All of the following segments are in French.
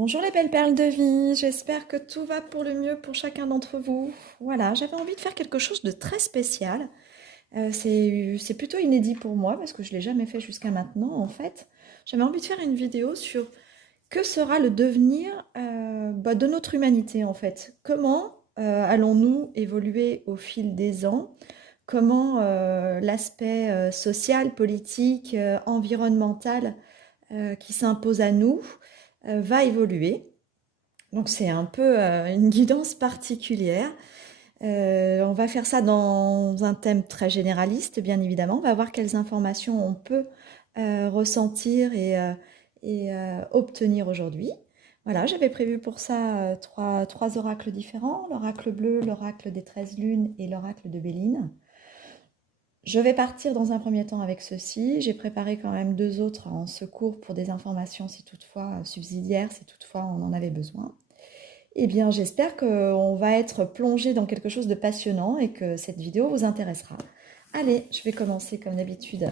Bonjour les belles perles de vie, j'espère que tout va pour le mieux pour chacun d'entre vous. Voilà, j'avais envie de faire quelque chose de très spécial. C'est plutôt inédit pour moi parce que je ne l'ai jamais fait jusqu'à maintenant en fait. J'avais envie de faire une vidéo sur que sera le devenir de notre humanité en fait. Comment allons-nous évoluer au fil des ans? Comment l'aspect social, politique, environnemental qui s'impose à nous va évoluer. Donc c'est un peu une guidance particulière. On va faire ça dans un thème très généraliste, bien évidemment. On va voir quelles informations on peut ressentir et obtenir aujourd'hui. Voilà, j'avais prévu pour ça trois oracles différents, l'oracle bleu, l'oracle des 13 lunes et l'oracle de Béline. Je vais partir dans un premier temps avec ceci. J'ai préparé quand même deux autres en secours pour des informations si toutefois subsidiaires, si toutefois on en avait besoin. Eh bien, j'espère qu'on va être plongé dans quelque chose de passionnant et que cette vidéo vous intéressera. Allez, je vais commencer comme d'habitude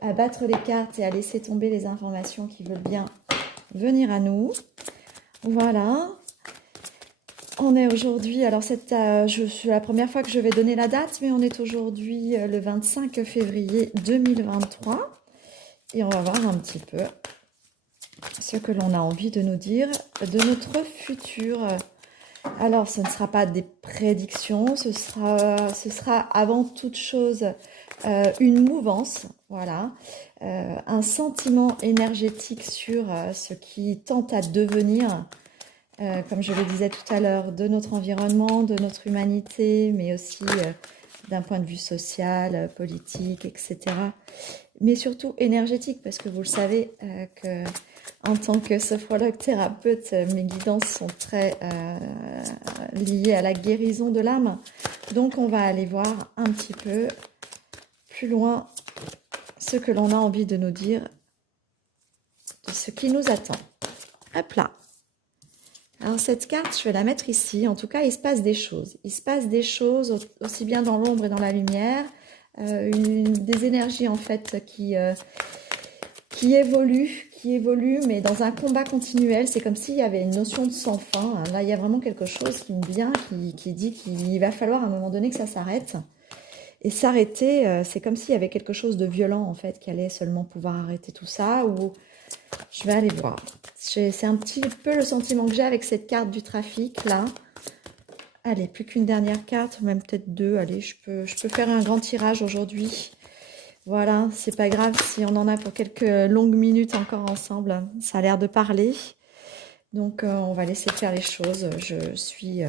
à battre les cartes et à laisser tomber les informations qui veulent bien venir à nous. Voilà. On est aujourd'hui, alors c'est la première fois que je vais donner la date, mais on est aujourd'hui le 25 février 2023 et on va voir un petit peu ce que l'on a envie de nous dire de notre futur. Alors, ce ne sera pas des prédictions, ce sera avant toute chose une mouvance, voilà, un sentiment énergétique sur ce qui tente à devenir, comme je le disais tout à l'heure, de notre environnement, de notre humanité, mais aussi d'un point de vue social, politique, etc. Mais surtout énergétique, parce que vous le savez que en tant que sophrologue thérapeute, mes guidances sont très liées à la guérison de l'âme. Donc on va aller voir un petit peu plus loin ce que l'on a envie de nous dire, de ce qui nous attend. Hop là. Alors cette carte, je vais la mettre ici. En tout cas, il se passe des choses. Il se passe des choses aussi bien dans l'ombre et dans la lumière. Des énergies en fait qui évolue, mais dans un combat continuel. C'est comme s'il y avait une notion de sans fin. Là, il y a vraiment quelque chose qui me vient, qui dit qu'il va falloir à un moment donné que ça s'arrête. Et s'arrêter, c'est comme s'il y avait quelque chose de violent, en fait, qui allait seulement pouvoir arrêter tout ça. Ou je vais aller voir. C'est un petit peu le sentiment que j'ai avec cette carte du trafic, là. Allez, plus qu'une dernière carte, même peut-être deux. Allez, je peux faire un grand tirage aujourd'hui. Voilà, c'est pas grave si on en a pour quelques longues minutes encore ensemble. Ça a l'air de parler. Donc, on va laisser faire les choses. Je suis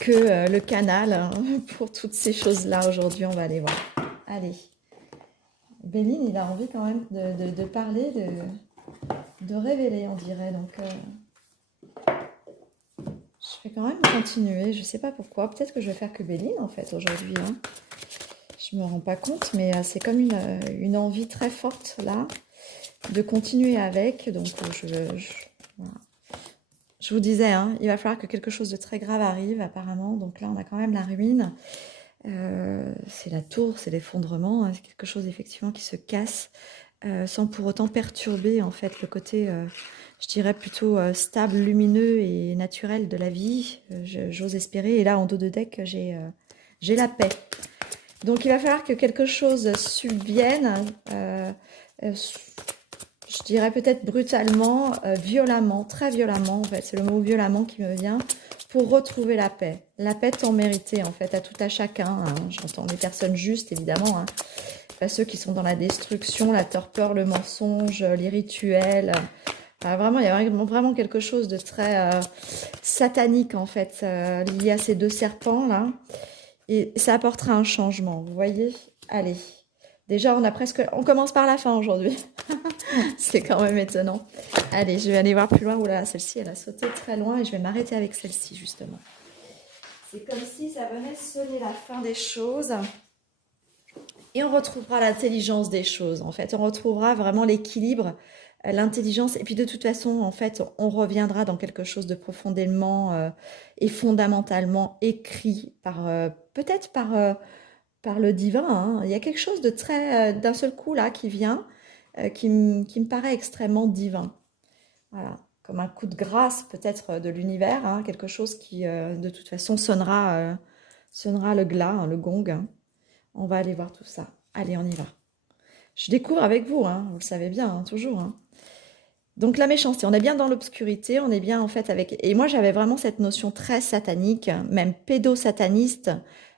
que le canal hein, pour toutes ces choses-là. Aujourd'hui, on va aller voir. Allez. Béline, il a envie quand même de parler, de révéler, on dirait. Donc, je vais quand même continuer. Je sais pas pourquoi. Peut-être que je vais faire que Béline, en fait, aujourd'hui. Hein. Je me rends pas compte, mais c'est comme une envie très forte là de continuer avec. Donc voilà. Je vous disais, hein, il va falloir que quelque chose de très grave arrive apparemment. Donc là, on a quand même la ruine. C'est la tour, c'est l'effondrement. Hein, c'est quelque chose effectivement qui se casse sans pour autant perturber en fait le côté, je dirais plutôt stable, lumineux et naturel de la vie. J'ose espérer. Et là, en dos de deck, j'ai la paix. Donc, il va falloir que quelque chose subvienne, je dirais peut-être brutalement, violemment, très violemment, en fait, c'est le mot violemment qui me vient, pour retrouver la paix. La paix tant méritée, en fait, à tout à chacun. Hein. J'entends les personnes justes, évidemment, hein. Pas ceux qui sont dans la destruction, la torpeur, le mensonge, les rituels. Vraiment, il y a vraiment quelque chose de très satanique, en fait, lié à ces deux serpents, là. Et ça apportera un changement, vous voyez? Allez, déjà on commence par la fin aujourd'hui. C'est quand même étonnant. Allez, je vais aller voir plus loin. Oula, celle-ci, elle a sauté très loin et je vais m'arrêter avec celle-ci, justement. C'est comme si ça venait sonner la fin des choses. Et on retrouvera l'intelligence des choses, en fait. On retrouvera vraiment l'équilibre, l'intelligence. Et puis de toute façon, en fait, on reviendra dans quelque chose de profondément et fondamentalement écrit par peut-être par le divin. Hein. Il y a quelque chose de très, d'un seul coup là qui vient, qui me paraît extrêmement divin. Voilà. comme un coup de grâce peut-être de l'univers, hein, quelque chose qui de toute façon sonnera le glas, hein, le gong, hein. On va aller voir tout ça. Allez, on y va. Je découvre avec vous, hein, vous le savez bien, hein, toujours, hein. Donc la méchanceté, on est bien dans l'obscurité, on est bien en fait avec... Et moi j'avais vraiment cette notion très satanique, même pédosataniste,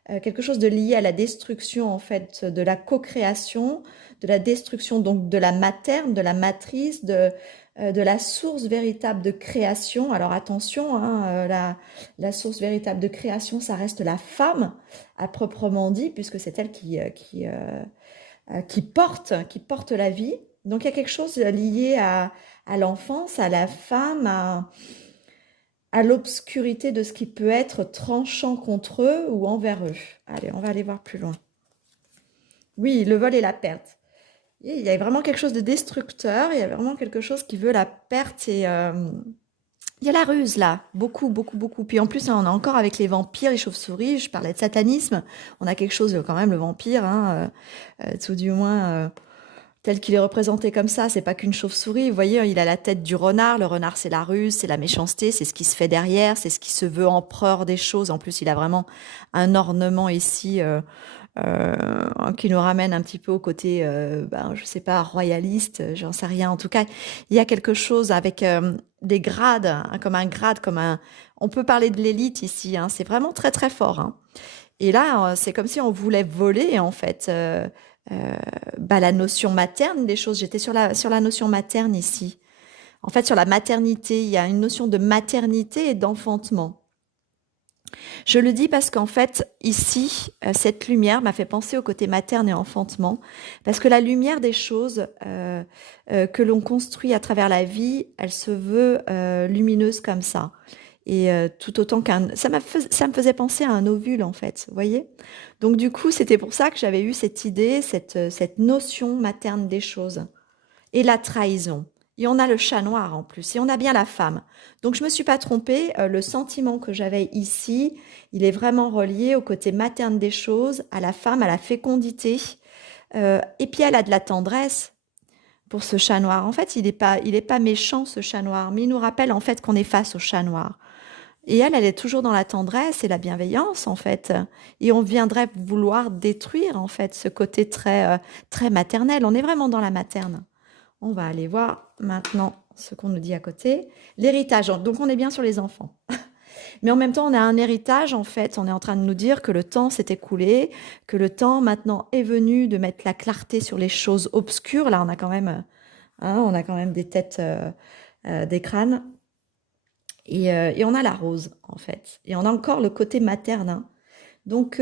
quelque chose de lié à la destruction en fait de la co-création, de la destruction donc de la materne, de la matrice, de la source véritable de création. Alors attention, hein, la source véritable de création, ça reste la femme à proprement dit, puisque c'est elle qui porte la vie. Donc il y a quelque chose lié à l'enfance, à la femme, à l'obscurité de ce qui peut être tranchant contre eux ou envers eux. Allez, on va aller voir plus loin. Oui, le vol et la perte. Il y a vraiment quelque chose de destructeur, il y a vraiment quelque chose qui veut la perte et il y a la ruse là, beaucoup, beaucoup, beaucoup. Puis en plus, on a encore avec les vampires, les chauves-souris, je parlais de satanisme, on a quelque chose quand même, le vampire, hein, tout du moins... tel qu'il est représenté comme ça, c'est pas qu'une chauve-souris. Vous voyez, il a la tête du renard. Le renard, c'est la ruse, c'est la méchanceté, c'est ce qui se fait derrière, c'est ce qui se veut empereur des choses. En plus, il a vraiment un ornement ici qui nous ramène un petit peu au côté, je sais pas, royaliste, j'en sais rien. En tout cas, il y a quelque chose avec des grades, hein, comme un grade, comme un... On peut parler de l'élite ici, hein, c'est vraiment très très fort, hein. Et là, c'est comme si on voulait voler, en fait, la notion materne des choses. J'étais sur la notion materne ici. En fait, sur la maternité, il y a une notion de maternité et d'enfantement. Je le dis parce qu'en fait, ici, cette lumière m'a fait penser au côté materne et enfantement, parce que la lumière des choses que l'on construit à travers la vie, elle se veut lumineuse comme ça. Et tout autant ça me faisait penser à un ovule, en fait, vous voyez? Donc du coup, c'était pour ça que j'avais eu cette idée, cette notion materne des choses. Et la trahison. Et on a le chat noir en plus, et on a bien la femme. Donc je me suis pas trompée, le sentiment que j'avais ici, il est vraiment relié au côté materne des choses, à la femme, à la fécondité. Et puis elle a de la tendresse pour ce chat noir. En fait, il est pas méchant ce chat noir, mais il nous rappelle en fait qu'on est face au chat noir. Et elle est toujours dans la tendresse et la bienveillance, en fait. Et on viendrait vouloir détruire, en fait, ce côté très maternel. On est vraiment dans la materne. On va aller voir maintenant ce qu'on nous dit à côté. L'héritage. Donc, on est bien sur les enfants. Mais en même temps, on a un héritage, en fait. On est en train de nous dire que le temps s'est écoulé, que le temps maintenant est venu de mettre la clarté sur les choses obscures. Là, on a quand même des têtes, des crânes. Et on a la rose, en fait. Et on a encore le côté materne, hein. Donc,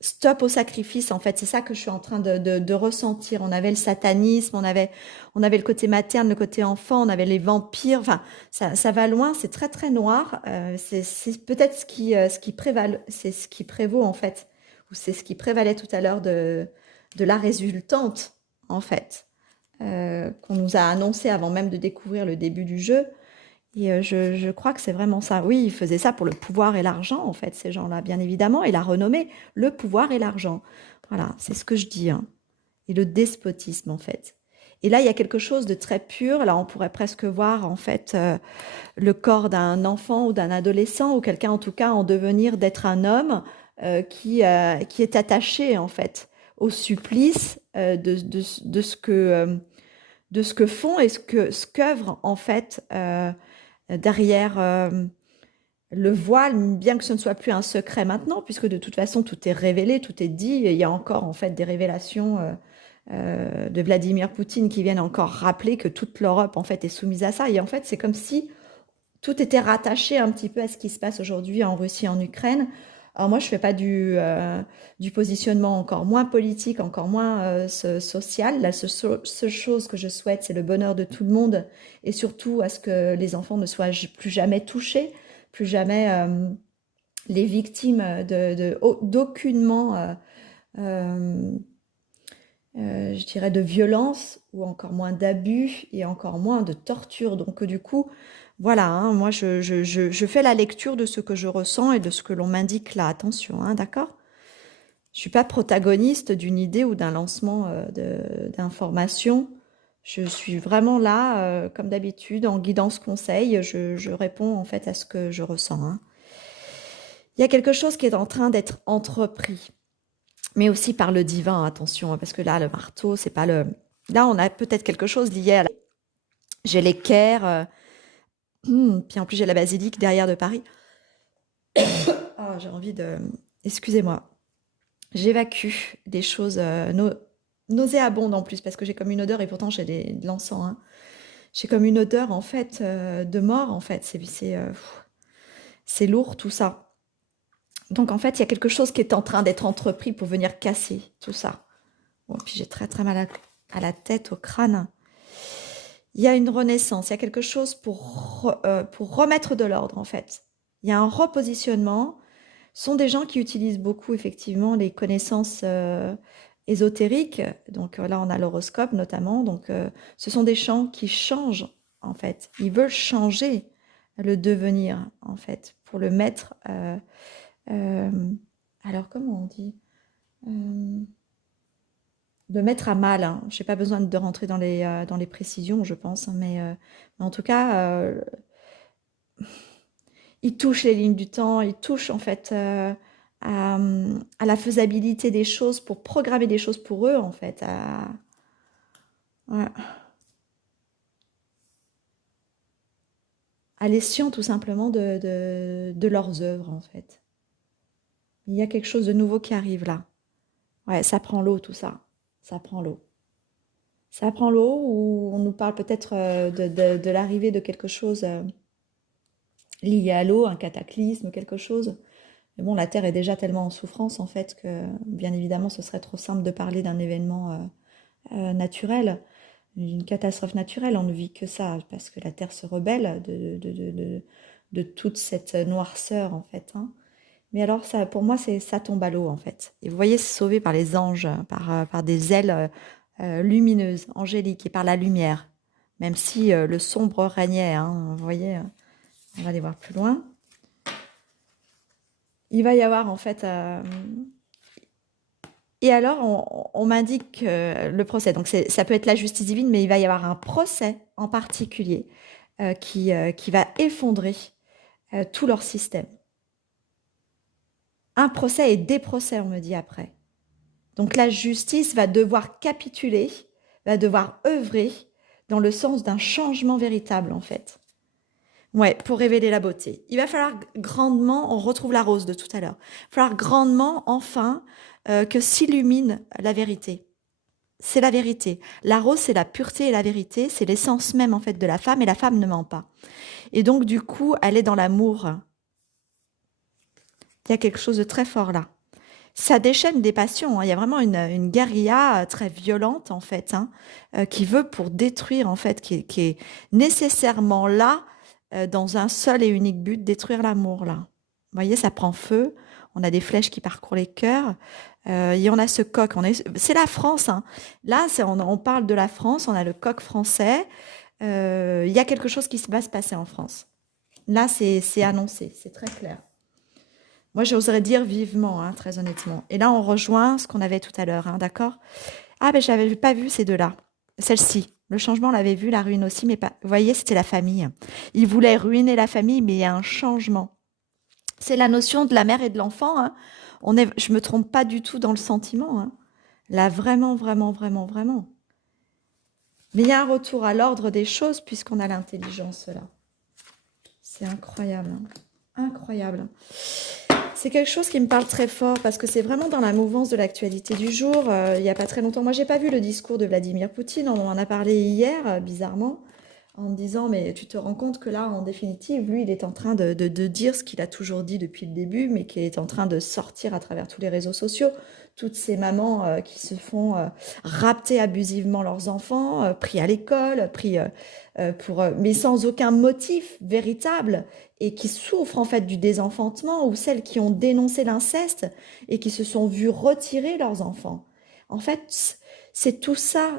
stop au sacrifice, en fait. C'est ça que je suis en train de ressentir. On avait le satanisme, on avait le côté materne, le côté enfant, on avait les vampires. Enfin, ça va loin, c'est très, très noir. C'est peut-être ce qui c'est ce qui prévaut, en fait. Ou c'est ce qui prévalait tout à l'heure de la résultante, en fait, qu'on nous a annoncé avant même de découvrir le début du jeu. Et je crois que c'est vraiment ça. Oui, ils faisaient ça pour le pouvoir et l'argent, en fait, ces gens-là, bien évidemment, et la renommée, le pouvoir et l'argent. Voilà, c'est ce que je dis, hein. Et le despotisme, en fait. Et là, il y a quelque chose de très pur. Là, on pourrait presque voir, en fait, le corps d'un enfant ou d'un adolescent, ou quelqu'un, en tout cas, en devenir d'être un homme qui est attaché, en fait, au supplice de ce que font et ce qu'œuvrent, en fait, derrière le voile, bien que ce ne soit plus un secret maintenant, puisque de toute façon tout est révélé, tout est dit. Et il y a encore en fait des révélations de Vladimir Poutine qui viennent encore rappeler que toute l'Europe en fait est soumise à ça. Et en fait, c'est comme si tout était rattaché un petit peu à ce qui se passe aujourd'hui en Russie, en Ukraine. Alors moi, je fais pas du positionnement encore moins politique, encore moins social. La seule chose que je souhaite, c'est le bonheur de tout le monde et surtout à ce que les enfants ne soient plus jamais touchés, plus jamais les victimes d'aucunement, euh, je dirais, de violence ou encore moins d'abus et encore moins de torture. Donc du coup, voilà, hein, moi je fais la lecture de ce que je ressens et de ce que l'on m'indique là. Attention, hein, d'accord? Je suis pas protagoniste d'une idée ou d'un lancement d'informations. Je suis vraiment là, comme d'habitude, en guidance conseil. Je réponds en fait à ce que je ressens, hein. Il y a quelque chose qui est en train d'être entrepris, mais aussi par le divin, attention, hein, parce que là, le marteau, c'est pas le. Là, on a peut-être quelque chose lié à la. J'ai l'équerre, puis en plus j'ai la basilique derrière de Paris. Ah, j'ai envie de. Excusez-moi. J'évacue des choses nauséabondes en plus, parce que j'ai comme une odeur, et pourtant j'ai de l'encens, hein. J'ai comme une odeur en fait de mort en fait. C'est lourd tout ça. Donc en fait, il y a quelque chose qui est en train d'être entrepris pour venir casser tout ça. Bon, puis j'ai très très mal à la tête, au crâne. Il y a une renaissance, il y a quelque chose pour remettre de l'ordre en fait. Il y a un repositionnement. Ce sont des gens qui utilisent beaucoup effectivement les connaissances ésotériques. Donc là, on a l'horoscope notamment. Donc ce sont des gens qui changent en fait. Ils veulent changer le devenir en fait pour le mettre. Euh, alors comment on dit? Euh, de mettre à mal, hein. Je n'ai pas besoin de rentrer dans les précisions, je pense, hein, mais en tout cas, ils touchent les lignes du temps, ils touchent en fait à la faisabilité des choses pour programmer des choses pour eux, en fait. Ouais, à l'escient tout simplement de leurs œuvres, en fait. Il y a quelque chose de nouveau qui arrive là. Ouais, ça prend l'eau, tout ça. Ça prend l'eau. Ça prend l'eau, ou on nous parle peut-être de l'arrivée de quelque chose lié à l'eau, un cataclysme, quelque chose. Mais bon, la Terre est déjà tellement en souffrance, en fait, que bien évidemment, ce serait trop simple de parler d'un événement naturel, une catastrophe naturelle. On ne vit que ça, parce que la Terre se rebelle de toute cette noirceur, en fait, hein. Mais alors, ça, pour moi, ça tombe à l'eau, en fait. Et vous voyez, c'est sauvé par les anges, par des ailes lumineuses, angéliques, et par la lumière. Même si le sombre régnait, hein, vous voyez, on va aller voir plus loin. Il va y avoir, en fait... et alors, on m'indique le procès. Donc, ça peut être la justice divine, mais il va y avoir un procès en particulier qui va effondrer tout leur système. Un procès et des procès, on me dit après. Donc la justice va devoir capituler, va devoir œuvrer dans le sens d'un changement véritable, en fait. Ouais, pour révéler la beauté. Il va falloir grandement, on retrouve la rose de tout à l'heure, il va falloir grandement, enfin, que s'illumine la vérité. C'est la vérité. La rose, c'est la pureté et la vérité, c'est l'essence même, en fait, de la femme, et la femme ne ment pas. Et donc, du coup, elle est dans l'amour. Il y a quelque chose de très fort là. Ça déchaîne des passions, hein. Il y a vraiment une guérilla très violente, en fait, hein, qui veut pour détruire, en fait, qui est nécessairement là, dans un seul et unique but, détruire l'amour, là. Vous voyez, ça prend feu. On a des flèches qui parcourent les cœurs. Il y en a ce coq. C'est la France, hein. Là, on parle de la France. On a le coq français. Il y a quelque chose qui va se passer en France. Là, c'est annoncé. C'est très clair. Moi, j'oserais dire vivement, hein, très honnêtement. Et là, on rejoint ce qu'on avait tout à l'heure, hein, d'accord? Ah, ben, je n'avais pas vu ces deux-là. Celle-ci. Le changement, on l'avait vu, la ruine aussi, mais pas. Vous voyez, c'était la famille. Il voulait ruiner la famille, mais il y a un changement. C'est la notion de la mère et de l'enfant, hein. Je me trompe pas du tout dans le sentiment, hein. Là, vraiment, vraiment, vraiment, vraiment. Mais il y a un retour à l'ordre des choses puisqu'on a l'intelligence là. C'est incroyable, hein. Incroyable. C'est quelque chose qui me parle très fort parce que c'est vraiment dans la mouvance de l'actualité du jour. Il n'y a pas très longtemps, moi, j'ai pas vu le discours de Vladimir Poutine. On en a parlé hier, bizarrement, en me disant, mais tu te rends compte que là, en définitive, lui, il est en train de dire ce qu'il a toujours dit depuis le début, mais qui est en train de sortir à travers tous les réseaux sociaux. Toutes ces mamans qui se font rapter abusivement leurs enfants, pris à l'école, mais sans aucun motif véritable, et qui souffrent en fait du désenfantement, ou celles qui ont dénoncé l'inceste et qui se sont vues retirer leurs enfants. En fait, c'est tout ça,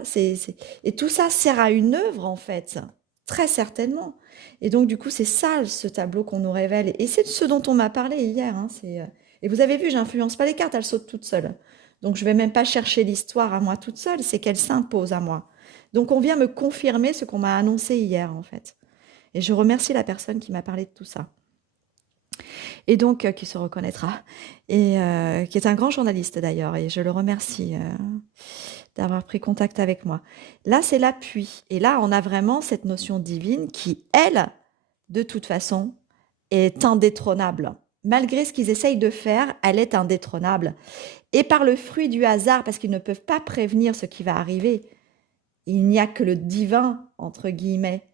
et tout ça sert à une œuvre en fait, très certainement. Et donc du coup, c'est ça ce tableau qu'on nous révèle, et c'est de ce dont on m'a parlé hier, hein, et vous avez vu, j'influence pas les cartes, elles sautent toutes seules. Donc je vais même pas chercher l'histoire à moi toute seule, c'est qu'elle s'impose à moi. Donc on vient me confirmer ce qu'on m'a annoncé hier en fait. Et je remercie la personne qui m'a parlé de tout ça. Et donc qui se reconnaîtra. Et qui est un grand journaliste d'ailleurs. Et je le remercie d'avoir pris contact avec moi. Là, c'est l'appui. Et là, on a vraiment cette notion divine qui, elle, de toute façon, est indétrônable. Malgré ce qu'ils essayent de faire, elle est indétrônable. Et par le fruit du hasard, parce qu'ils ne peuvent pas prévenir ce qui va arriver, il n'y a que le divin, entre guillemets,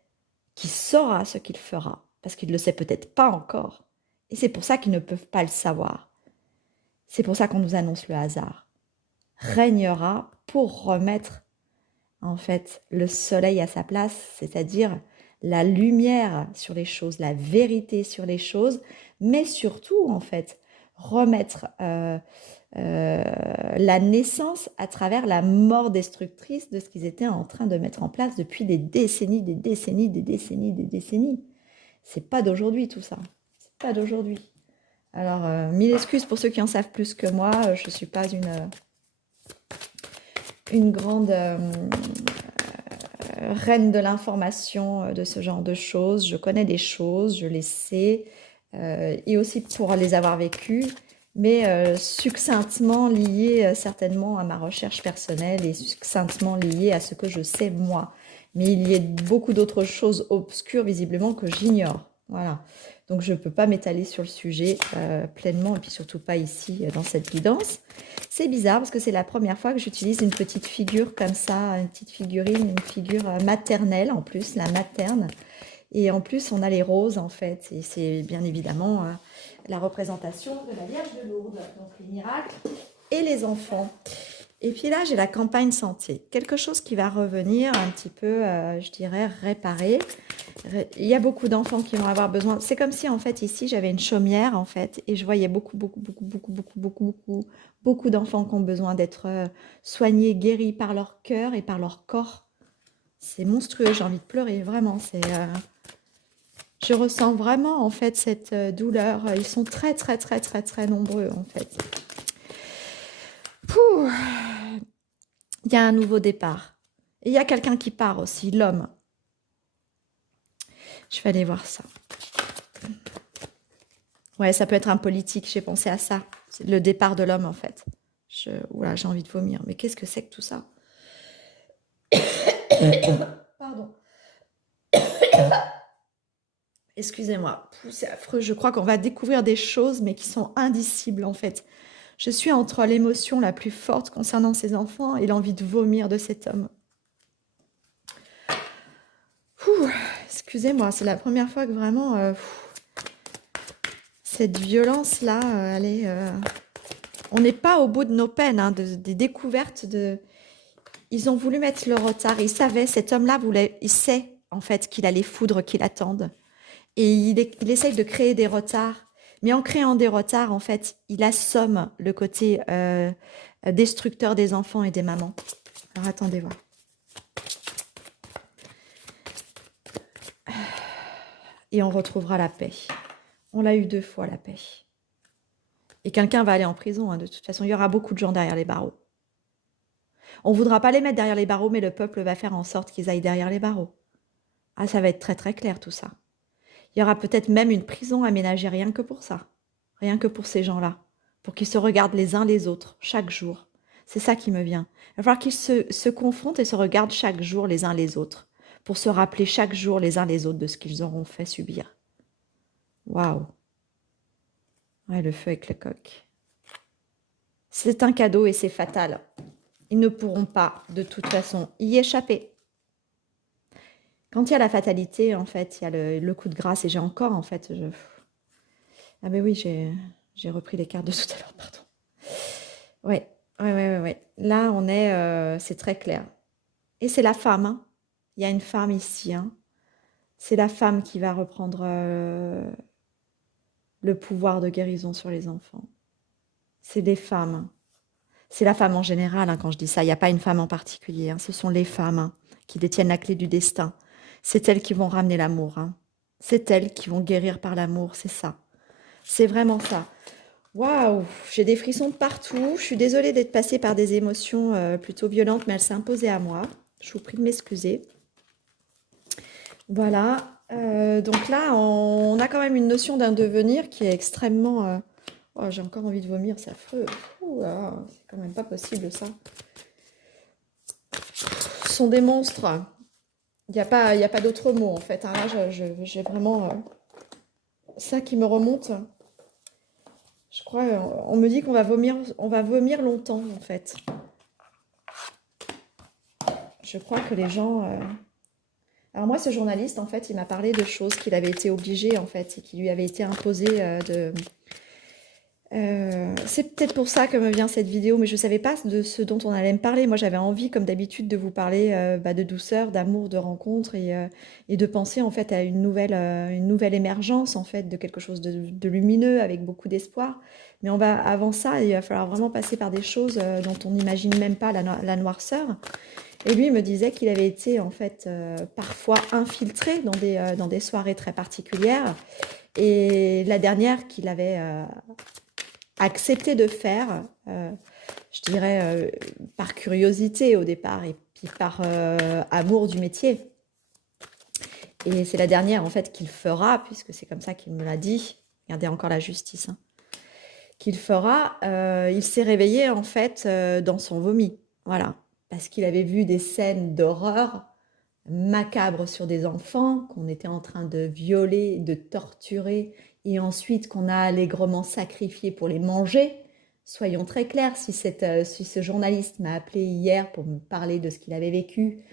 qui saura ce qu'il fera, parce qu'il ne le sait peut-être pas encore. Et c'est pour ça qu'ils ne peuvent pas le savoir. C'est pour ça qu'on nous annonce le hasard. Régnera pour remettre, en fait, le soleil à sa place, c'est-à-dire la lumière sur les choses, la vérité sur les choses, mais surtout, en fait, remettre la naissance à travers la mort destructrice de ce qu'ils étaient en train de mettre en place depuis des décennies, des décennies, des décennies, des décennies. C'est pas d'aujourd'hui tout ça. C'est pas d'aujourd'hui. Alors, mille excuses pour ceux qui en savent plus que moi. Je ne suis pas une grande reine de l'information de ce genre de choses. Je connais des choses, je les sais, et aussi pour les avoir vécues, mais succinctement liées certainement à ma recherche personnelle et succinctement liées à ce que je sais moi. Mais il y a beaucoup d'autres choses obscures visiblement que j'ignore. Voilà. Donc je ne peux pas m'étaler sur le sujet pleinement, et puis surtout pas ici dans cette guidance. C'est bizarre parce que c'est la première fois que j'utilise une petite figure comme ça, une petite figurine, une figure maternelle en plus, la materne. Et en plus, on a les roses en fait, et c'est bien évidemment la représentation de la Vierge de Lourdes, donc les miracles et les enfants. Et puis là, j'ai la campagne santé, quelque chose qui va revenir un petit peu, je dirais, réparer. Il y a beaucoup d'enfants qui vont avoir besoin. C'est comme si en fait ici j'avais une chaumière en fait, et je voyais beaucoup d'enfants qui ont besoin d'être soignés, guéris par leur cœur et par leur corps. C'est monstrueux, j'ai envie de pleurer, vraiment. Je ressens vraiment en fait cette douleur. Ils sont très nombreux en fait. Pouh. Il y a un nouveau départ. Et il y a quelqu'un qui part aussi, l'homme. Je vais aller voir ça. Ouais, ça peut être un politique, j'ai pensé à ça. C'est le départ de l'homme en fait. Oula, j'ai envie de vomir. Mais qu'est-ce que c'est que tout ça? Pardon. Excusez-moi, c'est affreux. Je crois qu'on va découvrir des choses, mais qui sont indicibles en fait. Je suis entre l'émotion la plus forte concernant ces enfants et l'envie de vomir de cet homme. Excusez-moi, c'est la première fois que vraiment cette violence-là, elle est. On n'est pas au bout de nos peines, hein, des découvertes de. Ils ont voulu mettre le retard. Ils savaient, cet homme-là il sait en fait qu'il a les foudres qui l'attendent. Et il essaye de créer des retards. Mais en créant des retards, en fait, il assomme le côté destructeur des enfants et des mamans. Alors attendez voir. Et on retrouvera la paix. On l'a eu 2 fois, la paix. Et quelqu'un va aller en prison, hein, de toute façon. Il y aura beaucoup de gens derrière les barreaux. On ne voudra pas les mettre derrière les barreaux, mais le peuple va faire en sorte qu'ils aillent derrière les barreaux. Ah, ça va être très clair tout ça. Il y aura peut-être même une prison aménagée rien que pour ça. Rien que pour ces gens-là. Pour qu'ils se regardent les uns les autres, chaque jour. C'est ça qui me vient. Il va falloir qu'ils se confrontent et se regardent chaque jour les uns les autres. Pour se rappeler chaque jour les uns les autres de ce qu'ils auront fait subir. Waouh. Ouais, le feu avec le coq. C'est un cadeau et c'est fatal. Ils ne pourront pas, de toute façon, y échapper. Quand il y a la fatalité, en fait, il y a le coup de grâce. Et j'ai encore, en fait... Ah ben oui, j'ai repris les cartes de tout à l'heure, pardon. Ouais. Là, on est... c'est très clair. Et c'est la femme, hein. Il y a une femme ici, hein. C'est la femme qui va reprendre le pouvoir de guérison sur les enfants. C'est des femmes. C'est la femme en général, hein, quand je dis ça. Il n'y a pas une femme en particulier. Hein. Ce sont les femmes, hein, qui détiennent la clé du destin. C'est elles qui vont ramener l'amour. Hein. C'est elles qui vont guérir par l'amour. C'est ça. C'est vraiment ça. Waouh, j'ai des frissons de partout. Je suis désolée d'être passée par des émotions plutôt violentes, mais elles s'imposaient à moi. Je vous prie de m'excuser. Voilà. Donc là, on a quand même une notion d'un devenir qui est extrêmement... Oh, j'ai encore envie de vomir, c'est affreux. Ouh, c'est quand même pas possible, ça. Ce sont des monstres. Il y a pas d'autre mot, en fait. Hein. Là, j'ai vraiment ça qui me remonte. Je crois, on me dit on va vomir longtemps, en fait. Je crois que les gens... Alors moi, ce journaliste, en fait, il m'a parlé de choses qu'il avait été obligé, en fait, et qui lui avaient été imposées de... c'est peut-être pour ça que me vient cette vidéo, mais je ne savais pas de ce dont on allait me parler. Moi, j'avais envie, comme d'habitude, de vous parler de douceur, d'amour, de rencontre et de penser en fait à une nouvelle émergence en fait de quelque chose de lumineux avec beaucoup d'espoir. Mais avant ça, il va falloir vraiment passer par des choses dont on n'imagine même pas la noirceur. Et lui il me disait qu'il avait été en fait parfois infiltré dans des soirées très particulières. Et la dernière qu'il avait accepté de faire, je dirais par curiosité au départ et puis par amour du métier. Et c'est la dernière en fait qu'il fera, puisque c'est comme ça qu'il me l'a dit. Regardez encore la justice. Hein, qu'il fera. Il s'est réveillé en fait dans son vomi. Voilà. Parce qu'il avait vu des scènes d'horreur macabres sur des enfants qu'on était en train de violer, de torturer et ensuite qu'on a allègrement sacrifiés pour les manger. Soyons très clairs, si ce journaliste m'a appelé hier pour me parler de ce qu'il avait vécu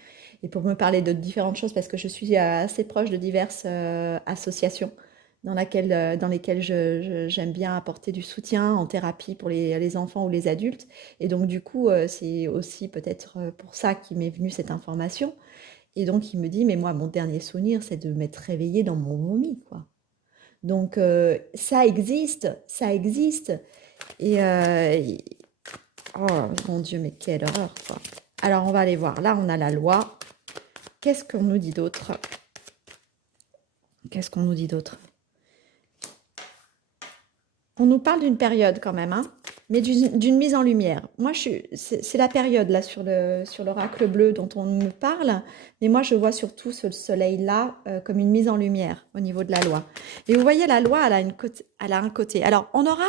et pour me parler de différentes choses, parce que je suis assez proche de diverses associations dans lesquelles j'aime bien apporter du soutien en thérapie pour les enfants ou les adultes. Et donc du coup, c'est aussi peut-être pour ça qu'il m'est venue cette information. Et donc il me dit, mais moi, mon dernier souvenir, c'est de m'être réveillée dans mon vomi, quoi. Donc ça existe, ça existe. Et oh mon Dieu, mais quelle horreur, quoi. Alors on va aller voir. Là, on a la loi. Qu'est-ce qu'on nous dit d'autre? Qu'est-ce qu'on nous dit d'autre? On nous parle d'une période quand même, hein, mais d'une mise en lumière. Moi, c'est la période là sur l'oracle bleu dont on me parle, mais moi je vois surtout ce soleil-là comme une mise en lumière au niveau de la loi. Et vous voyez, la loi, elle a un côté. Alors, on aura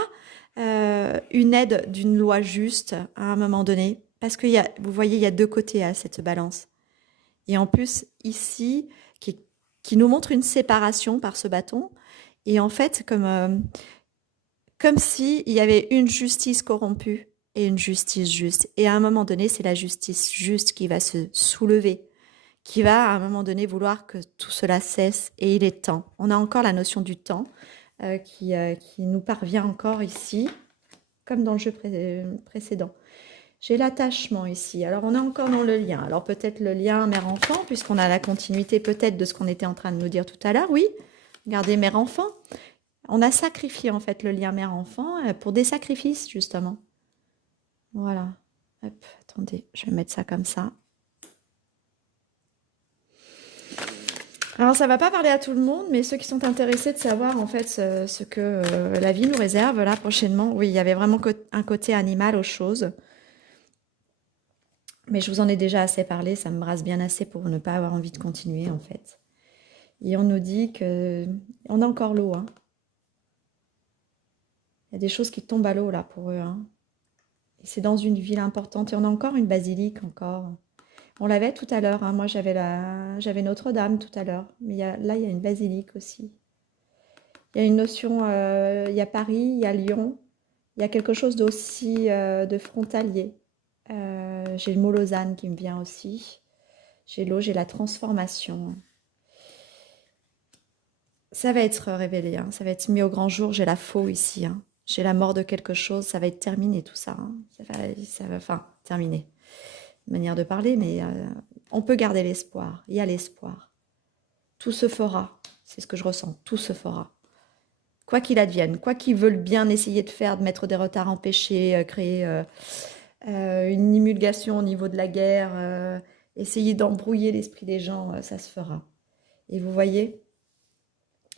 une aide d'une loi juste à un moment donné, parce que vous voyez, il y a deux côtés à cette balance. Et en plus, ici, qui nous montre une séparation par ce bâton, et en fait, comme s'il y avait une justice corrompue et une justice juste. Et à un moment donné, c'est la justice juste qui va se soulever, qui va à un moment donné vouloir que tout cela cesse. Et il est temps. On a encore la notion du temps qui nous parvient encore ici, comme dans le jeu précédent. J'ai l'attachement ici. Alors, on est encore dans le lien. Alors, peut-être le lien mère-enfant, puisqu'on a la continuité peut-être de ce qu'on était en train de nous dire tout à l'heure. Oui, regardez, mère-enfant. On a sacrifié en fait le lien mère-enfant pour des sacrifices justement. Voilà. Hop, attendez, je vais mettre ça comme ça. Alors ça va pas parler à tout le monde, mais ceux qui sont intéressés de savoir en fait ce que la vie nous réserve là prochainement. Oui, il y avait vraiment un côté animal aux choses. Mais je vous en ai déjà assez parlé, ça me brasse bien assez pour ne pas avoir envie de continuer en fait. Et on nous dit que on a encore l'eau, hein. Il y a des choses qui tombent à l'eau là pour eux. Hein. Et c'est dans une ville importante. Et on a encore une basilique encore. On l'avait tout à l'heure. Hein. Moi, j'avais Notre-Dame tout à l'heure. Mais là, il y a une basilique aussi. Il y a une notion, il y a Paris, il y a Lyon. Il y a quelque chose d'aussi de frontalier. J'ai le mot Lausanne qui me vient aussi. J'ai l'eau, j'ai la transformation. Ça va être révélé. Hein. Ça va être mis au grand jour. J'ai la faux ici. Hein. J'ai la mort de quelque chose, ça va être terminé tout ça. Hein. Enfin, terminé. Manière de parler, mais on peut garder l'espoir. Il y a l'espoir. Tout se fera. C'est ce que je ressens. Tout se fera. Quoi qu'il advienne, quoi qu'ils veulent bien essayer de faire, de mettre des retards empêchés, créer une divulgation au niveau de la guerre, essayer d'embrouiller l'esprit des gens, ça se fera. Et vous voyez,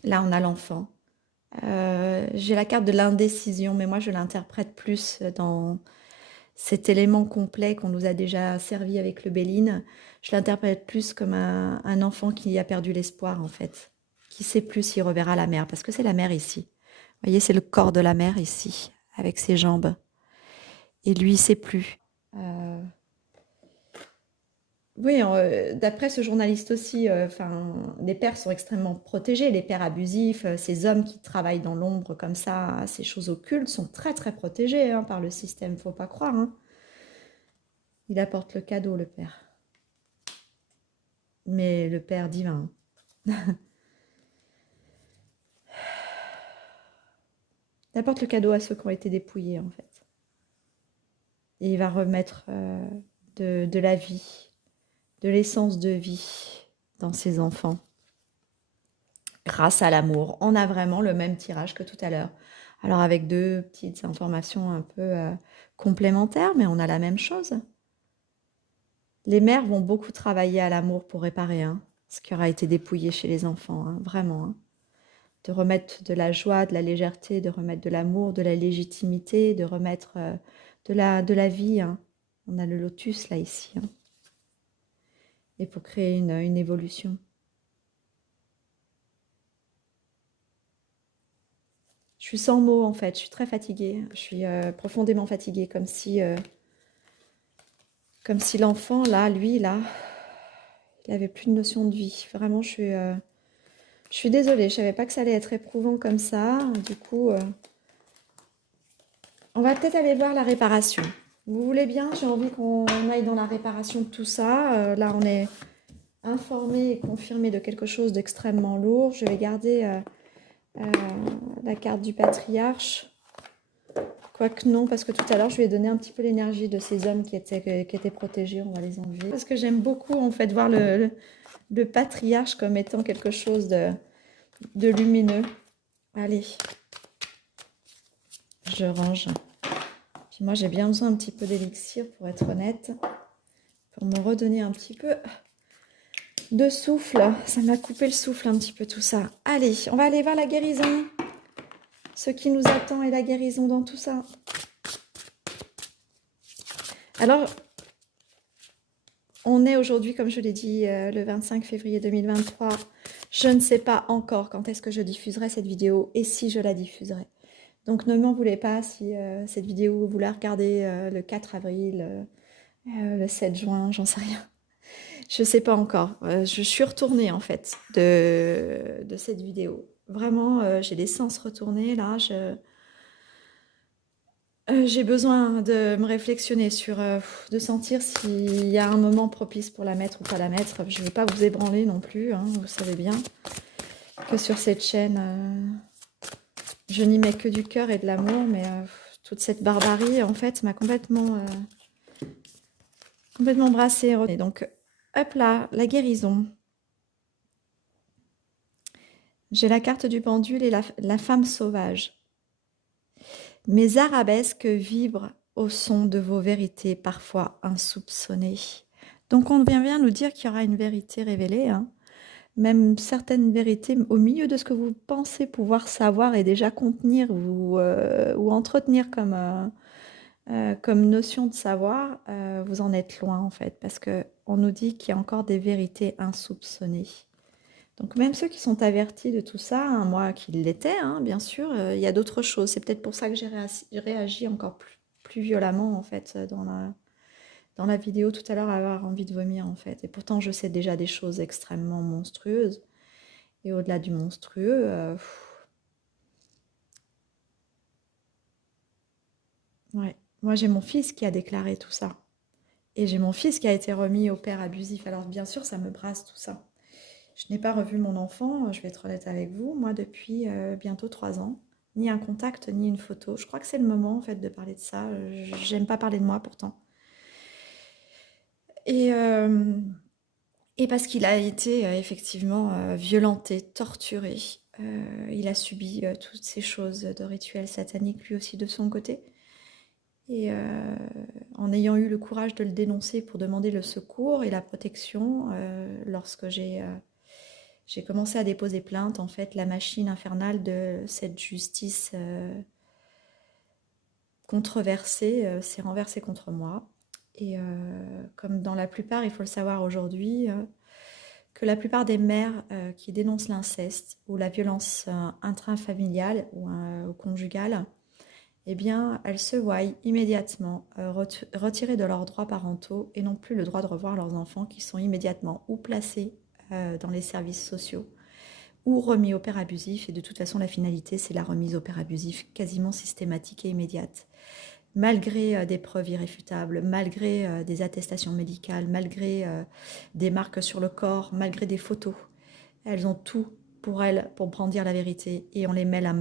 là on a l'enfant. J'ai la carte de l'indécision, mais moi je l'interprète plus dans... cet élément complet qu'on nous a déjà servi avec le Béline, je l'interprète plus comme un enfant qui a perdu l'espoir en fait, qui sait plus s'il reverra la mer, parce que c'est la mer ici. Vous voyez, c'est le corps de la mer ici, avec ses jambes. Et lui, il sait plus. Euh, Oui, d'après ce journaliste aussi, enfin, les pères sont extrêmement protégés, les pères abusifs, ces hommes qui travaillent dans l'ombre comme ça, ces choses occultes sont très très protégés hein, par le système, faut pas croire. Hein. Il apporte le cadeau, le père, mais le père divin. Il apporte le cadeau à ceux qui ont été dépouillés en fait. Et il va remettre de la vie, de l'essence de vie dans ses enfants. Grâce à l'amour. On a vraiment le même tirage que tout à l'heure. Alors avec deux petites informations un peu complémentaires, mais on a la même chose. Les mères vont beaucoup travailler à l'amour pour réparer hein, ce qui aura été dépouillé chez les enfants, hein, vraiment. Hein. De remettre de la joie, de la légèreté, de remettre de l'amour, de la légitimité, de remettre de la vie. Hein. On a le lotus là ici. Hein. Et pour créer une évolution. Je suis sans mots en fait, je suis très fatiguée. Je suis profondément fatiguée, comme si l'enfant là, lui là, il avait plus de notion de vie. Vraiment, je suis désolée, je savais pas que ça allait être éprouvant comme ça. Du coup, on va peut-être aller voir la réparation. Vous voulez bien? J'ai envie qu'on aille dans la réparation de tout ça. Là, on est informé et confirmé de quelque chose d'extrêmement lourd. Je vais garder euh, la carte du patriarche. Quoique non, parce que tout à l'heure, je lui ai donné un petit peu l'énergie de ces hommes qui étaient protégés. On va les enlever. Parce que j'aime beaucoup, en fait, voir le patriarche comme étant quelque chose de lumineux. Allez, je range. Puis moi, j'ai bien besoin un petit peu d'élixir, pour être honnête, pour me redonner un petit peu de souffle. Ça m'a coupé le souffle un petit peu tout ça. Allez, on va aller voir la guérison. Ce qui nous attend et la guérison dans tout ça. Alors, on est aujourd'hui, comme je l'ai dit, le 25 février 2023. Je ne sais pas encore quand est-ce que je diffuserai cette vidéo et si je la diffuserai. Donc ne m'en voulez pas si cette vidéo, vous la regardez le 4 avril, le 7 juin, j'en sais rien. Je ne sais pas encore. Je suis retournée en fait de cette vidéo. Vraiment, j'ai les sens retournés là. J'ai besoin de me réflexionner sur, de sentir s'il y a un moment propice pour la mettre ou pas la mettre. Je ne veux pas vous ébranler non plus, hein, vous savez bien que sur cette chaîne, je n'y mets que du cœur et de l'amour, mais toute cette barbarie, en fait, m'a complètement brassée. Et donc, hop là, la guérison. J'ai la carte du pendule et la femme sauvage. Mes arabesques vibrent au son de vos vérités parfois insoupçonnées. Donc on vient nous dire qu'il y aura une vérité révélée, hein. Même certaines vérités au milieu de ce que vous pensez pouvoir savoir et déjà contenir ou entretenir comme notion de savoir, vous en êtes loin en fait, parce qu'on nous dit qu'il y a encore des vérités insoupçonnées. Donc même ceux qui sont avertis de tout ça, hein, moi qui l'étais, hein, bien sûr, il y a d'autres choses. C'est peut-être pour ça que j'ai réagi encore plus violemment en fait dans la vidéo tout à l'heure, à avoir envie de vomir en fait. Et pourtant je sais déjà des choses extrêmement monstrueuses. Et au-delà du monstrueux, ouais. Moi j'ai mon fils qui a déclaré tout ça. Et j'ai mon fils qui a été remis au père abusif. Alors bien sûr ça me brasse tout ça. Je n'ai pas revu mon enfant, je vais être honnête avec vous, moi depuis bientôt 3 ans. Ni un contact, ni une photo. Je crois que c'est le moment en fait de parler de ça. J'aime pas parler de moi pourtant. Et, parce qu'il a été effectivement violenté, torturé. Il a subi toutes ces choses de rituels sataniques lui aussi de son côté. Et en ayant eu le courage de le dénoncer pour demander le secours et la protection, lorsque j'ai commencé à déposer plainte, en fait, la machine infernale de cette justice controversé, s'est renversé contre moi. Et comme dans la plupart, il faut le savoir aujourd'hui, que la plupart des mères qui dénoncent l'inceste ou la violence intrafamiliale ou conjugale, eh bien, elles se voient immédiatement retirées de leurs droits parentaux et n'ont plus le droit de revoir leurs enfants qui sont immédiatement ou placés dans les services sociaux ou remis au père abusif. Et de toute façon, la finalité, c'est la remise au père abusif quasiment systématique et immédiate. Malgré des preuves irréfutables, malgré des attestations médicales, malgré des marques sur le corps, malgré des photos. Elles ont tout pour elles, pour brandir la vérité. Et on les mène à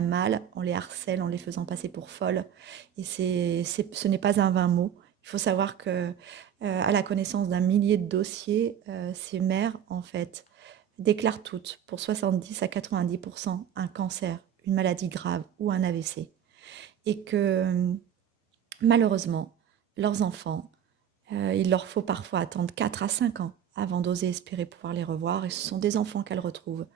mal, on les harcèle en les faisant passer pour folles. Et ce n'est pas un vain mot. Il faut savoir que, à la connaissance d'un millier de dossiers, ces mères, en fait, déclarent toutes, pour 70 à 90%, un cancer, une maladie grave ou un AVC. Et que malheureusement, leurs enfants, il leur faut parfois attendre 4 à 5 ans avant d'oser espérer pouvoir les revoir. Et ce sont des enfants qu'elles retrouvent,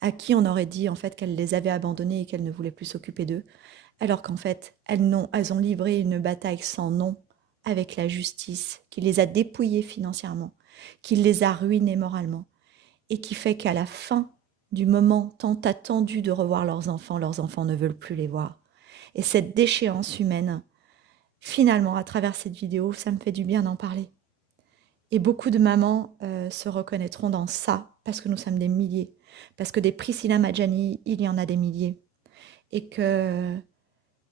à qui on aurait dit en fait qu'elles les avaient abandonnés et qu'elles ne voulaient plus s'occuper d'eux, alors qu'en fait, elles ont livré une bataille sans nom avec la justice, qui les a dépouillées financièrement, qui les a ruinés moralement, et qui fait qu'à la fin du moment tant attendu de revoir leurs enfants ne veulent plus les voir. Et cette déchéance humaine, finalement, à travers cette vidéo, ça me fait du bien d'en parler. Et beaucoup de mamans se reconnaîtront dans ça, parce que nous sommes des milliers. Parce que des Priscilla Majani, il y en a des milliers. Et que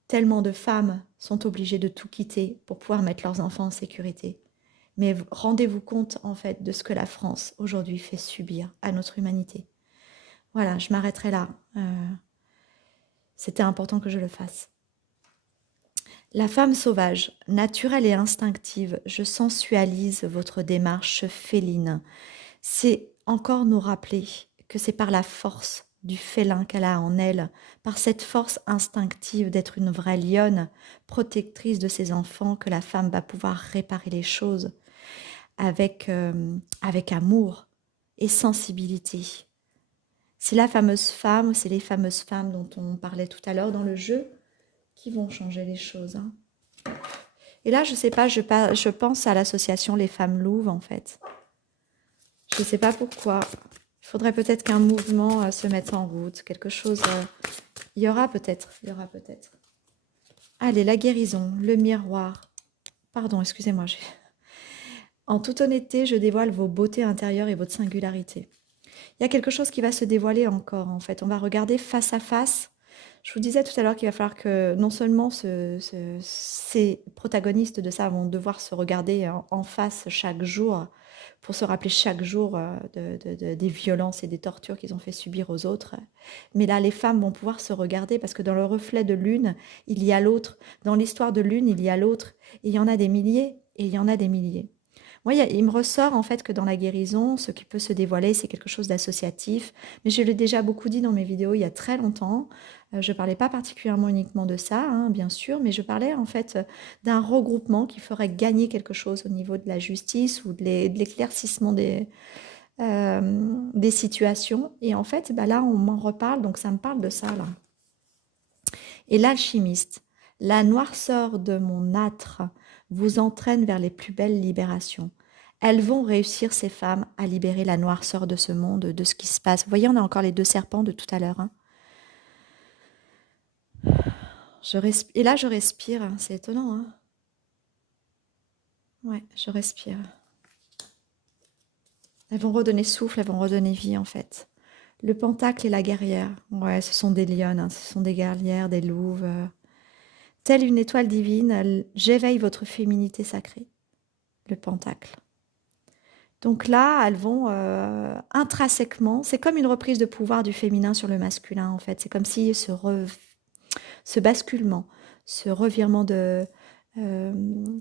tellement de femmes sont obligées de tout quitter pour pouvoir mettre leurs enfants en sécurité. Mais rendez-vous compte, en fait, de ce que la France, aujourd'hui, fait subir à notre humanité. Voilà, je m'arrêterai là. C'était important que je le fasse. La femme sauvage, naturelle et instinctive, je sensualise votre démarche féline. C'est encore nous rappeler que c'est par la force du félin qu'elle a en elle, par cette force instinctive d'être une vraie lionne, protectrice de ses enfants, que la femme va pouvoir réparer les choses avec amour et sensibilité. C'est la fameuse femme, c'est les fameuses femmes dont on parlait tout à l'heure dans le jeu, qui vont changer les choses. Hein. Et là, je sais pas, je pense à l'association Les Femmes Louves, en fait. Je ne sais pas pourquoi. Il faudrait peut-être qu'un mouvement se mette en route, quelque chose. Il y aura peut-être. Allez, la guérison, le miroir. Pardon, excusez-moi. En toute honnêteté, je dévoile vos beautés intérieures et votre singularité. Il y a quelque chose qui va se dévoiler encore, en fait. On va regarder face à face. Je vous disais tout à l'heure qu'il va falloir que non seulement ces protagonistes de ça vont devoir se regarder en face chaque jour pour se rappeler chaque jour des violences et des tortures qu'ils ont fait subir aux autres. Mais là, les femmes vont pouvoir se regarder parce que dans le reflet de l'une, il y a l'autre. Dans l'histoire de l'une, il y a l'autre. Et il y en a des milliers, et il y en a des milliers. Moi, il me ressort en fait que dans la guérison, ce qui peut se dévoiler, c'est quelque chose d'associatif. Mais je l'ai déjà beaucoup dit dans mes vidéos il y a très longtemps. Je ne parlais pas particulièrement uniquement de ça, hein, bien sûr, mais je parlais en fait d'un regroupement qui ferait gagner quelque chose au niveau de la justice ou de l'éclaircissement des situations. Et en fait, bah là, on m'en reparle, donc ça me parle de ça là. Et l'alchimiste, la noirceur de mon âtre vous entraîne vers les plus belles libérations. Elles vont réussir, ces femmes, à libérer la noirceur de ce monde, de ce qui se passe. Vous voyez, on a encore les deux serpents de tout à l'heure. Hein. Et là, je respire. C'est étonnant. Hein. Ouais, je respire. Elles vont redonner souffle, elles vont redonner vie, en fait. Le pentacle et la guerrière. Ouais, ce sont des lionnes, hein, ce sont des guerrières, des louves. Telle une étoile divine, j'éveille votre féminité sacrée. Le pentacle. Donc là, elles vont intrinsèquement, c'est comme une reprise de pouvoir du féminin sur le masculin, en fait. C'est comme si ce basculement, ce revirement de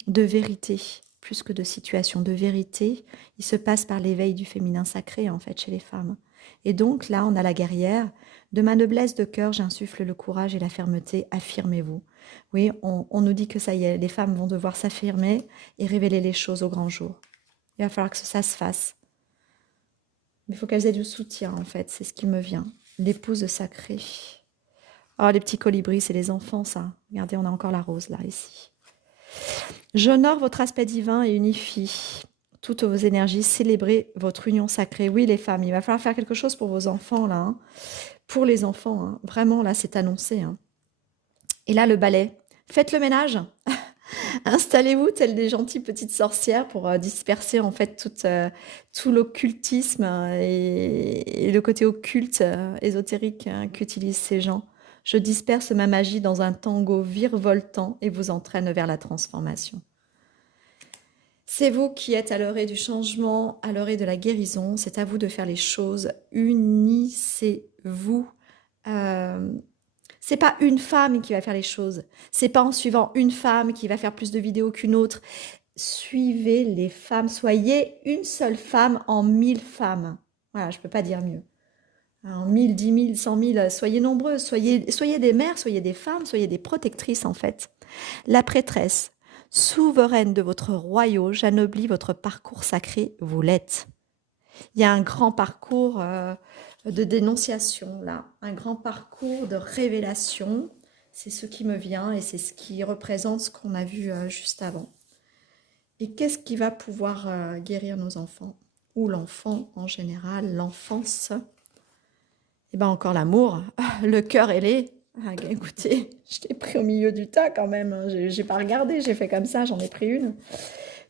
vérité, plus que de situation, de vérité, il se passe par l'éveil du féminin sacré, en fait, chez les femmes. Et donc, là, on a la guerrière. De ma noblesse de cœur, j'insuffle le courage et la fermeté. Affirmez-vous. Oui, on nous dit que ça y est, les femmes vont devoir s'affirmer et révéler les choses au grand jour. Il va falloir que ça se fasse. Mais il faut qu'elles aient du soutien, en fait. C'est ce qui me vient. L'épouse sacrée. Oh, les petits colibris, c'est les enfants, ça. Regardez, on a encore la rose, là, ici. J'honore votre aspect divin et unifie toutes vos énergies. Célébrez votre union sacrée. Oui, les femmes, il va falloir faire quelque chose pour vos enfants, là. Hein. Pour les enfants, hein. Vraiment, là, c'est annoncé. Hein. Et là, le balai. Faites le ménage. Installez-vous telles des gentilles petites sorcières pour disperser en fait tout l'occultisme et le côté occulte, ésotérique qu'utilisent ces gens. Je disperse ma magie dans un tango virevoltant et vous entraîne vers la transformation. C'est vous qui êtes à l'orée du changement, à l'orée de la guérison. C'est à vous de faire les choses. Unissez-vous. C'est pas une femme qui va faire les choses. C'est pas en suivant une femme qui va faire plus de vidéos qu'une autre. Suivez les femmes. Soyez une seule femme en 1000 femmes. Voilà, je peux pas dire mieux. En 1000, 10 000, 100 000, soyez nombreuses. Soyez des mères, soyez des femmes, soyez des protectrices en fait. La prêtresse, souveraine de votre royaume, j'anoblis votre parcours sacré, vous l'êtes. Il y a un grand parcours de dénonciation, là, un grand parcours de révélation. C'est ce qui me vient et c'est ce qui représente ce qu'on a vu juste avant. Et qu'est-ce qui va pouvoir guérir nos enfants? Ou l'enfant en général, l'enfance? Eh bien encore l'amour, le cœur ailé. Ah, écoutez, je t'ai pris au milieu du tas quand même. Hein. J'ai pas regardé, j'ai fait comme ça, j'en ai pris une.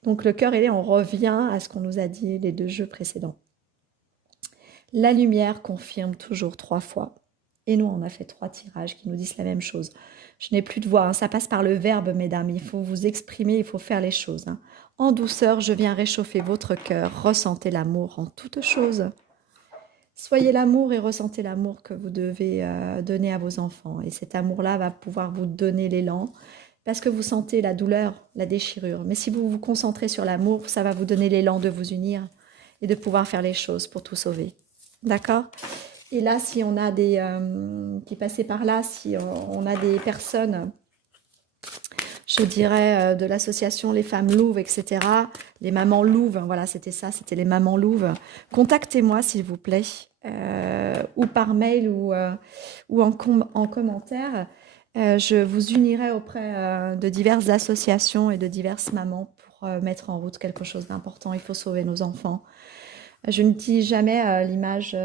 Donc le cœur ailé, on revient à ce qu'on nous a dit les 2 jeux précédents. La lumière confirme toujours 3 fois. Et nous, on a fait 3 tirages qui nous disent la même chose. Je n'ai plus de voix, hein. Ça passe par le verbe, mesdames. Il faut vous exprimer, il faut faire les choses. Hein. En douceur, je viens réchauffer votre cœur. Ressentez l'amour en toutes choses. Soyez l'amour et ressentez l'amour que vous devez donner à vos enfants. Et cet amour-là va pouvoir vous donner l'élan parce que vous sentez la douleur, la déchirure. Mais si vous vous concentrez sur l'amour, ça va vous donner l'élan de vous unir et de pouvoir faire les choses pour tout sauver. D'accord? Et là, si on a des... qui passaient par là, si on a des personnes, je dirais, de l'association Les Femmes Louves, etc., les mamans louves, voilà, c'était ça, c'était les mamans louves, contactez-moi, s'il vous plaît, ou par mail ou en commentaire. Je vous unirai auprès de diverses associations et de diverses mamans pour mettre en route quelque chose d'important. Il faut sauver nos enfants. Je ne dis jamais l'image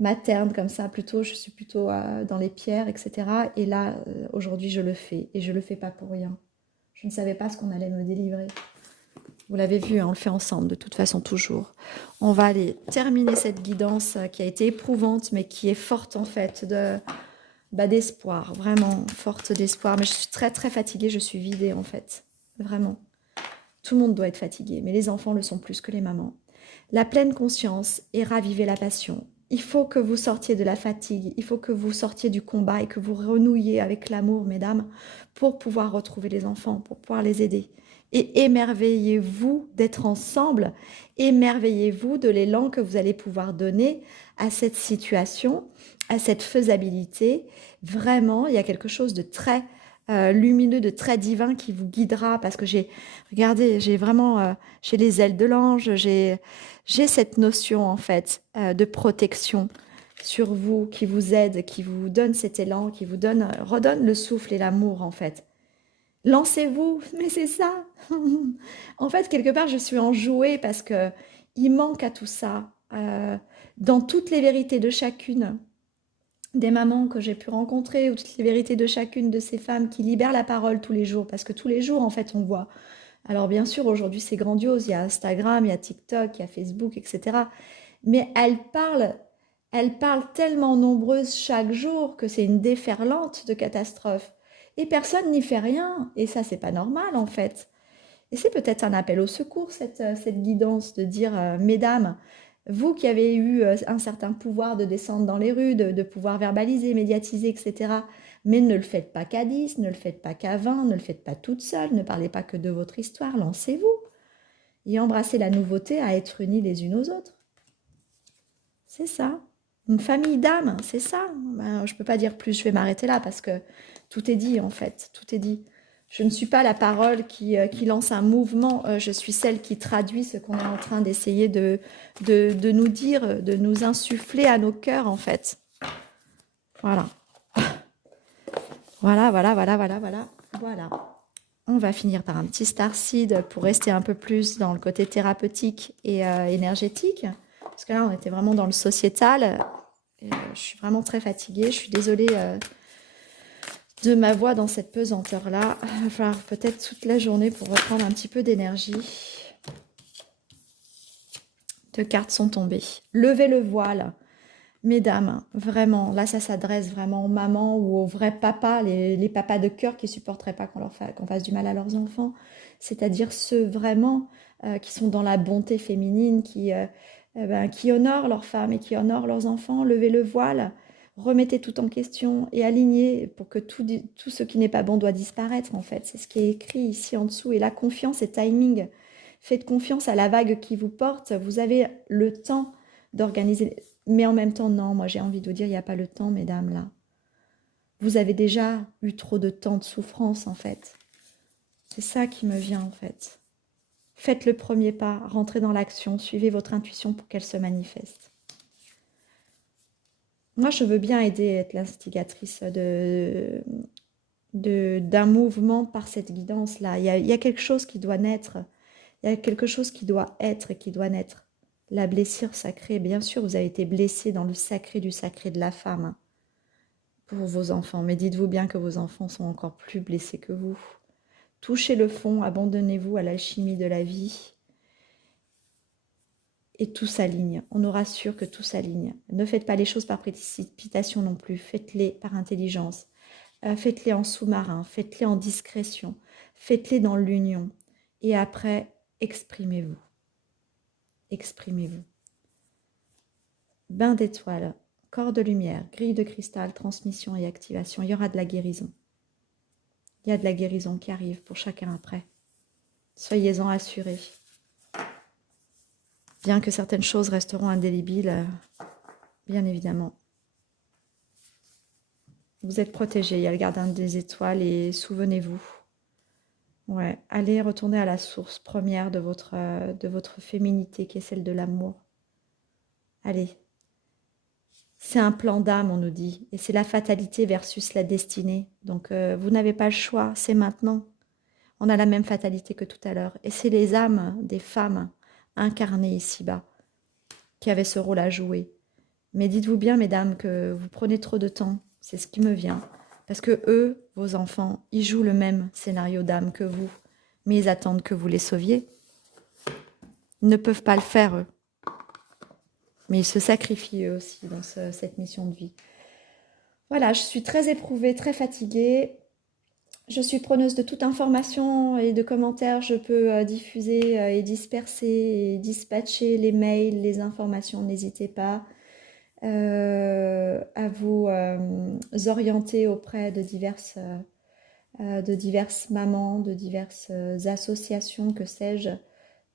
materne comme ça, plutôt, je suis plutôt dans les pierres, etc. Et là, aujourd'hui, je le fais. Et je ne le fais pas pour rien. Je ne savais pas ce qu'on allait me délivrer. Vous l'avez vu, hein, on le fait ensemble, de toute façon, toujours. On va aller terminer cette guidance qui a été éprouvante, mais qui est forte, en fait, d'espoir. Vraiment forte d'espoir. Mais je suis très, très fatiguée. Je suis vidée, en fait. Vraiment. Tout le monde doit être fatigué, mais les enfants le sont plus que les mamans. La pleine conscience et raviver la passion. Il faut que vous sortiez de la fatigue, il faut que vous sortiez du combat et que vous renouiez avec l'amour, mesdames, pour pouvoir retrouver les enfants, pour pouvoir les aider. Et émerveillez-vous d'être ensemble, émerveillez-vous de l'élan que vous allez pouvoir donner à cette situation, à cette faisabilité. Vraiment, il y a quelque chose de très lumineux, de très divin qui vous guidera parce que regardez, j'ai vraiment, j'ai les ailes de l'ange, j'ai cette notion en fait de protection sur vous qui vous aide, qui vous donne cet élan, qui vous redonne le souffle et l'amour en fait. Lancez-vous, mais c'est ça. En fait, quelque part, je suis enjouée parce que il manque à tout ça, dans toutes les vérités de chacune des mamans que j'ai pu rencontrer ou toutes les vérités de chacune de ces femmes qui libèrent la parole tous les jours, parce que tous les jours, en fait, on voit. Alors, bien sûr, aujourd'hui, c'est grandiose. Il y a Instagram, il y a TikTok, il y a Facebook, etc. Mais elles parlent tellement nombreuses chaque jour que c'est une déferlante de catastrophes. Et personne n'y fait rien. Et ça, c'est pas normal, en fait. Et c'est peut-être un appel au secours, cette guidance, de dire, mesdames, vous qui avez eu un certain pouvoir de descendre dans les rues, de pouvoir verbaliser, médiatiser, etc., mais ne le faites pas qu'à 10, ne le faites pas qu'à 20, ne le faites pas toute seule, ne parlez pas que de votre histoire, lancez-vous et embrassez la nouveauté à être unis les unes aux autres. C'est ça. Une famille d'âmes, c'est ça. Ben, je ne peux pas dire plus, je vais m'arrêter là parce que tout est dit en fait, tout est dit. Je ne suis pas la parole qui lance un mouvement, je suis celle qui traduit ce qu'on est en train d'essayer de nous dire, de nous insuffler à nos cœurs en fait. Voilà. Voilà, voilà, voilà, voilà, voilà, voilà. On va finir par un petit starseed pour rester un peu plus dans le côté thérapeutique et énergétique. Parce que là, on était vraiment dans le sociétal. Et, je suis vraiment très fatiguée. Je suis désolée de ma voix dans cette pesanteur-là. Il va falloir peut-être toute la journée pour reprendre un petit peu d'énergie. Deux cartes sont tombées. Levez le voile. Mesdames, vraiment, là ça s'adresse vraiment aux mamans ou aux vrais papas, les papas de cœur qui supporteraient pas qu'on fasse du mal à leurs enfants, c'est-à-dire ceux vraiment qui sont dans la bonté féminine, qui honorent leurs femmes et qui honorent leurs enfants. Levez le voile, remettez tout en question et alignez pour que tout ce qui n'est pas bon doit disparaître en fait. C'est ce qui est écrit ici en dessous. Et la confiance et timing. Faites confiance à la vague qui vous porte. Vous avez le temps d'organiser. Mais en même temps, non, moi j'ai envie de vous dire, il n'y a pas le temps, mesdames, là. Vous avez déjà eu trop de temps de souffrance, en fait. C'est ça qui me vient, en fait. Faites le premier pas, rentrez dans l'action, suivez votre intuition pour qu'elle se manifeste. Moi, je veux bien aider, être l'instigatrice d'un mouvement par cette guidance-là. Il y a quelque chose qui doit naître. Il y a quelque chose qui doit être et qui doit naître. La blessure sacrée, bien sûr, vous avez été blessé dans le sacré du sacré de la femme, hein, pour vos enfants. Mais dites-vous bien que vos enfants sont encore plus blessés que vous. Touchez le fond, abandonnez-vous à l'alchimie de la vie et tout s'aligne. On nous rassure que tout s'aligne. Ne faites pas les choses par précipitation non plus. Faites-les par intelligence. Faites-les en sous-marin. Faites-les en discrétion. Faites-les dans l'union. Et après, exprimez-vous. Exprimez-vous. Bain d'étoiles, corps de lumière, grille de cristal, transmission et activation. Il y aura de la guérison. Il y a de la guérison qui arrive pour chacun après. Soyez-en assurés. Bien que certaines choses resteront indélébiles, bien évidemment. Vous êtes protégés, il y a le gardien des étoiles et souvenez-vous. Ouais, allez retourner à la source première de votre féminité qui est celle de l'amour. Allez. C'est un plan d'âme, on nous dit, et c'est la fatalité versus la destinée. Donc, vous n'avez pas le choix, c'est maintenant. On a la même fatalité que tout à l'heure. Et c'est les âmes des femmes incarnées ici-bas qui avaient ce rôle à jouer. Mais dites-vous bien, mesdames, que vous prenez trop de temps. C'est ce qui me vient. Parce que eux, vos enfants, ils jouent le même scénario d'âme que vous. Mais ils attendent que vous les sauviez. Ils ne peuvent pas le faire, eux. Mais ils se sacrifient eux aussi dans cette mission de vie. Voilà, je suis très éprouvée, très fatiguée. Je suis preneuse de toute information et de commentaires. Je peux diffuser et disperser et dispatcher les mails, les informations. N'hésitez pas à vous orienter auprès de diverses mamans, de diverses associations, que sais-je.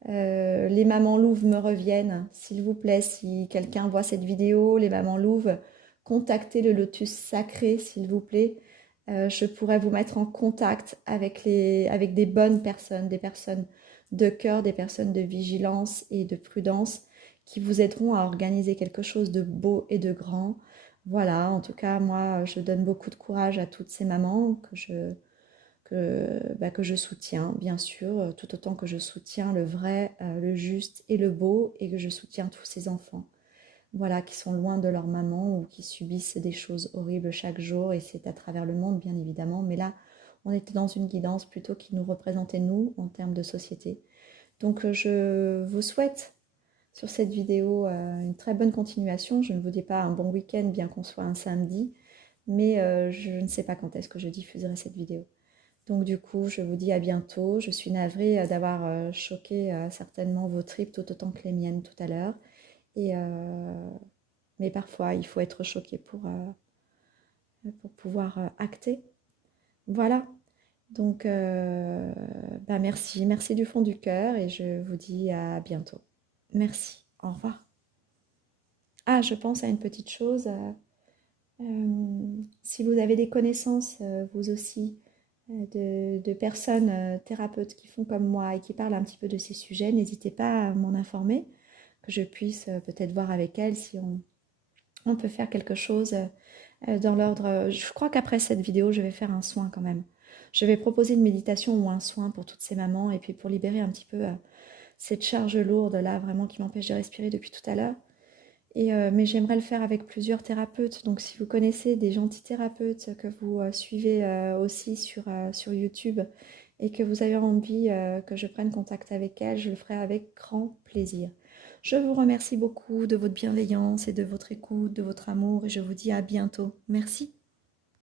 Les mamans louves me reviennent, s'il vous plaît, si quelqu'un voit cette vidéo, les mamans louves, contactez le lotus sacré, s'il vous plaît. Je pourrais vous mettre en contact avec des bonnes personnes, des personnes de cœur, des personnes de vigilance et de prudence qui vous aideront à organiser quelque chose de beau et de grand. Voilà, en tout cas, moi, je donne beaucoup de courage à toutes ces mamans que je soutiens, bien sûr, tout autant que je soutiens le vrai, le juste et le beau, et que je soutiens tous ces enfants, voilà, qui sont loin de leur maman ou qui subissent des choses horribles chaque jour, et c'est à travers le monde, bien évidemment, mais là, on était dans une guidance plutôt qui nous représentait, nous, en termes de société. Donc, je vous souhaite, sur cette vidéo, une très bonne continuation. Je ne vous dis pas un bon week-end, bien qu'on soit un samedi, mais je ne sais pas quand est-ce que je diffuserai cette vidéo. Donc du coup, je vous dis à bientôt. Je suis navrée d'avoir choqué certainement vos tripes tout autant que les miennes tout à l'heure. Mais parfois, il faut être choqué pour pouvoir acter. Voilà. Donc, merci. Merci du fond du cœur et je vous dis à bientôt. Merci. Au revoir. Ah, je pense à une petite chose. Si vous avez des connaissances, vous aussi, de personnes thérapeutes qui font comme moi et qui parlent un petit peu de ces sujets, n'hésitez pas à m'en informer, que je puisse peut-être voir avec elles si on peut faire quelque chose Dans l'ordre, je crois qu'après cette vidéo, je vais faire un soin quand même. Je vais proposer une méditation ou un soin pour toutes ces mamans et puis pour libérer un petit peu cette charge lourde là, vraiment qui m'empêche de respirer depuis tout à l'heure. Mais j'aimerais le faire avec plusieurs thérapeutes. Donc si vous connaissez des gentils thérapeutes que vous suivez aussi sur YouTube et que vous avez envie que je prenne contact avec elles, je le ferai avec grand plaisir. Je vous remercie beaucoup de votre bienveillance et de votre écoute, de votre amour et je vous dis à bientôt. Merci.